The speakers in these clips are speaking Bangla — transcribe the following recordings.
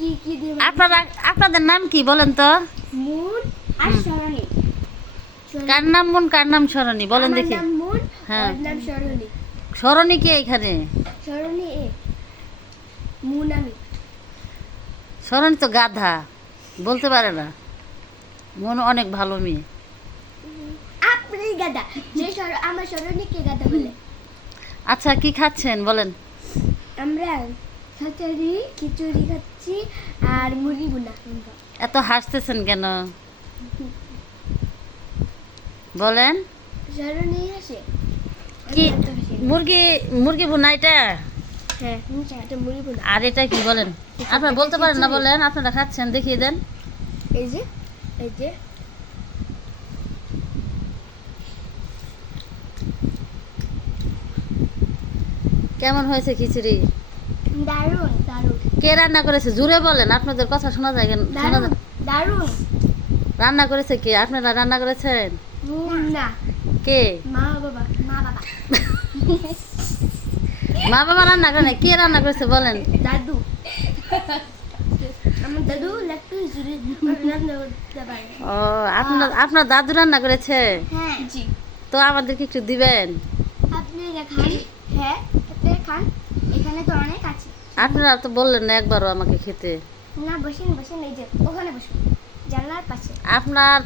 কি দিয়ে আপনাদের নাম কি বলেন তো? মুন আর সরণি। কার নাম মুন কার নাম সরণি বলেন আমার দেখি। নাম মুন, হ্যাঁ। ওর নাম সরণি। সরণি কে এখানে? সরণি এ, মুন আমি। সরণি তো গাধা, বলতে পারে না। মন অনেক ভালো মেয়ে। আপনি গাদা, যে আমার সরণিকে গাদা বলে। আচ্ছা কি খাচ্ছেন বলেন? আমরা খিচুড়ি খিচুড়ি খাচ্ছি আর মুড়ি বুনা। এত হাসতেছেন কেন বলেন? সরণি আসে কি মুরগি মুরগি বোনা এটা? হ্যাঁ, এটা মুড়ি বুনা। আর এটা কি বলেন? আপনারা বলতে পারেন না বলেন, আপনারা খাচ্ছেন দেখিয়ে দেন। এই যে এই যে কেমন হয়েছে খিচুড়ি? দারুন দারুন কে রান্না করেছে জুড়ে বলেন, আপনাদের কথা শোনা যায় কেন? শোনা দারুন যায়। দারুন। রান্না করেছে কে? আপনারা রান্না করেছেন? না, কে? মা বাবা মা বাবা মা বাবা রান্না করে না, কে রান্না করেছে বলেন? দাদু। আমার দাদু লাগতো খিচুড়ি রান্না করতে পারে। ও আপনার দাদু রান্না করেছে? হ্যাঁ জি। তো আমাদেরকে একটু দিবেন। আপনি খান। হ্যাঁ, আপনি খান, এখানে তো অনেক আছে। আপনারা তো বললেন না একবারও আমাকে খেতে। না, বসেন বসেন, এই যে ওখানে বসুন, জানলার পাশে। আপনার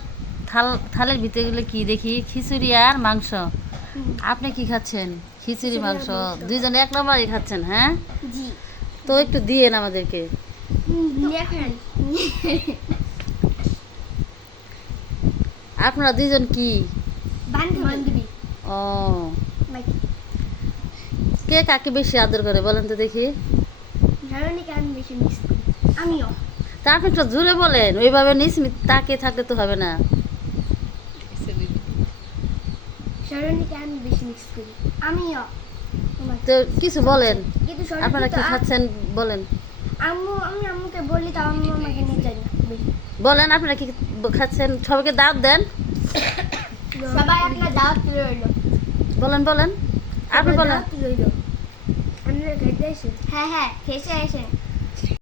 থালের ভিতরে গেলে কি দেখি? খিচুড়ি আর মাংস। আপনি কি খাচ্ছেন? খিচুড়ি মাংস, দুইজনে এক নম্বরই খাচ্ছেন। হ্যাঁ, জি। তো একটু দিয়েন আমাদেরকে। দেখেন, আপনারা দুইজন কি? বান্ধবী। ও, কে কাকে বেশি আদর করে বলেন তো দেখি? ধরনীকে আমি বেশি মিস করি। আমিও। তা আপনি একটু জোরে বলেন, ওইভাবে নিসমিত তাকিয়ে থাকলে তো হবে না। ধরনীকে আমি বেশি মিস করি। আমিও। তো কিছু বলেন, কিন্তু আপনারা কি খাচ্ছেন বলেন? আমি আম্মুকে বলি, তাও আম্মু আমাকে নিয়ে যায় না বেশি। বলেন আপনারা কি খাচ্ছেন, সবাইকে দাওয়াত দেন। সবাই আপনার দাওয়াত রইলো। বলেন বলেন, আপনি বলেন। রইলো। আপনারা খেতে এসে। হ্যাঁ হ্যাঁ, খেতে এসে।